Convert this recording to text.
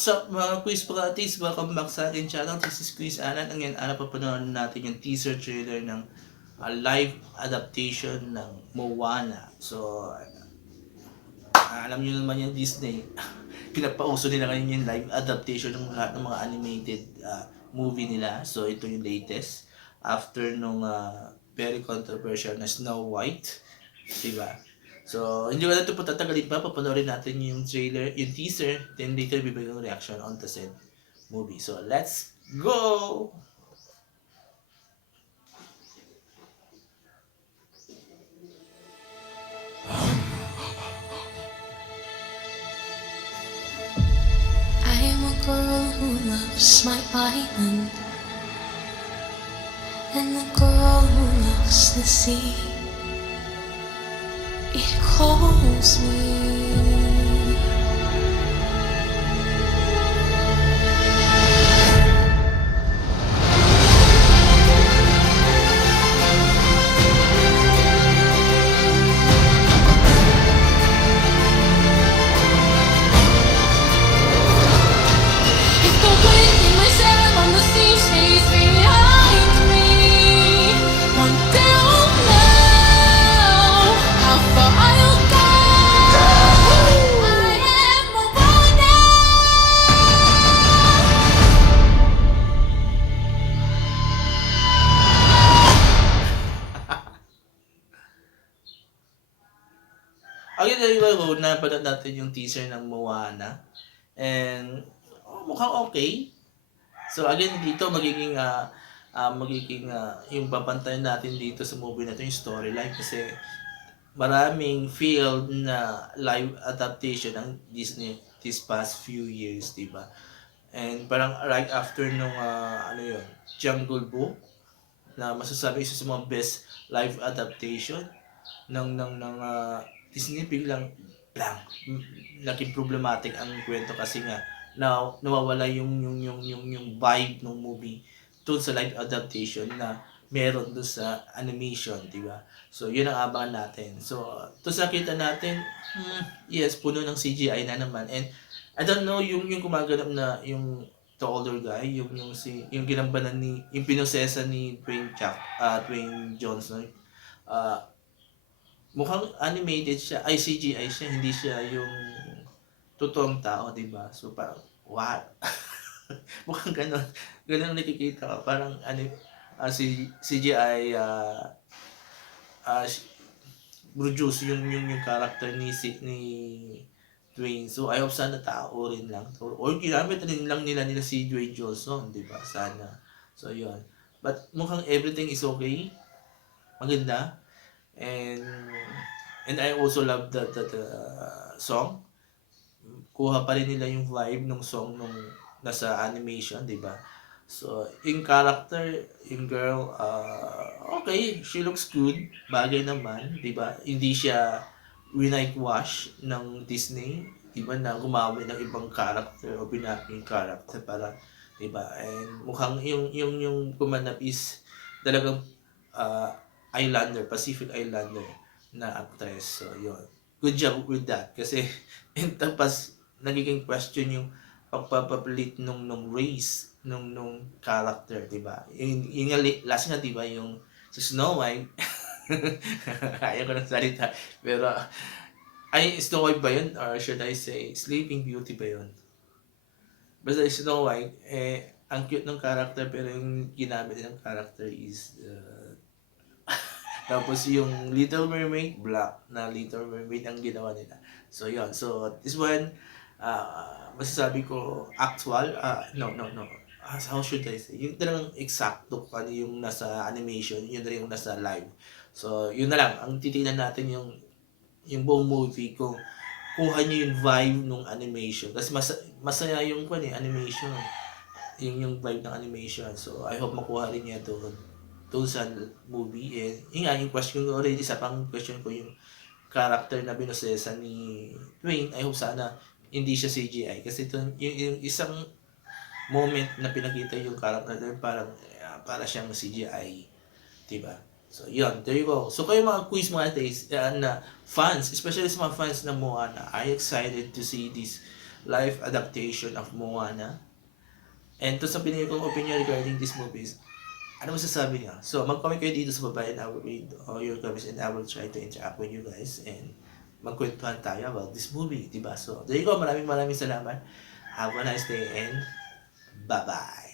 What's up mga quiz practice? Welcome back sa ating channel. This is Quiz Alan. Ang yan, papanood natin yung teaser trailer ng live adaptation ng Moana. So, alam niyo naman yung Disney. Pinapauso nila ngayon yung live adaptation ng lahat ng mga animated movie nila. So, ito yung latest. After nung very controversial na Snow White. Diba? So, hindi ko na ito patatagalin pa. Papanoorin natin yung trailer, yung teaser. Then later, bibigyan ng reaction on the said movie. So, let's go! I am a girl who loves my island, and a girl who loves the sea. It calls me. If the wind in my sail on the sea stays behind me, one day I'll know how far I'll go. I am Moana. Ayun na yung napanood natin yung teaser ng Moana. And, mukhang okay. So, again, dito magiging yung papantayan natin dito sa movie na ito yung storyline kasi maraming field na live adaptation ng Disney this past few years, di ba? And parang right after nung Jungle Book na masasabi isa sa mga best live adaptation ng Disney, biglang blank, naging problematic ang kwento kasi nga nawawala yung vibe ng movie doon sa live adaptation na meron doon sa animation, di ba? So, yun ang abangan natin. So, to sa kita natin, yes, puno ng CGI na naman. And I don't know yung gumaganap na yung the older guy, yung ginambanan ni yung pinosesa ni Dwayne Johnson. Mukhang animated siya, ay CGI siya, hindi siya yung totoong tao, di ba? So parang, what? Mukhang ganon. Ganon ang nakikita ko. Parang si CGI produce yung character ni Dwayne. So I hope sana tao rin lang. Or ginamit rin lang nila si Dwayne Johnson, di ba? Sana. So yun. But mukhang everything is okay. Maganda. And I also love the song. Kuha pa rin nila yung vibe ng song nung nasa animation, di ba? So, yung character, yung girl, okay, she looks good, bagay naman, di ba? Hindi siya whitewash ng Disney, di ba, na gumawa ng ibang character o pinaping character para, di ba? And mukhang yung kumanap is talagang Islander, Pacific Islander na actress. So, yun. Good job with that. Kasi, tapos, nagiging question yung pagpapalit nung race nung character, di ba? Yung last nga, di ba, yung sa Snow White, ayaw ko ng salita, pero, ay, Snow White ba yun? Or should I say, Sleeping Beauty ba yun? Basta Snow White, ang cute ng character, pero yung ginamit ng character is, tapos yung Little Mermaid, black na Little Mermaid ang ginawa nila. So yun. So this one, masasabi ko actual, no. How should I say? Yung talagang eksakto pa yung nasa animation, yun na yung nasa live. So yun na lang. Ang titingnan natin yung buong movie kung kuha niyo yung vibe ng animation. Kasi masaya yung animation. Yung vibe ng animation. So I hope makuha rin niya doon sa movie. And yun nga, yung question ko already, isa pang question ko yung character na binosesa ni Dwayne. I hope sana hindi siya CGI kasi ito yung isang moment na pinakita yung character doon, parang para siyang CGI, diba? So yun, there you go. So kayo mga quiz mga taste na fans, especially sa mga fans ng Moana, are you excited to see this live adaptation of Moana. And to sa pinili kong opinion regarding this movies, ano masasabi niya? So, mag-comment kayo dito sa baba and I will read all your comments and I will try to interact with you guys and magkwentuhan tayo about this movie, diba? So, there you go. Maraming salamat. Have a nice day and bye-bye.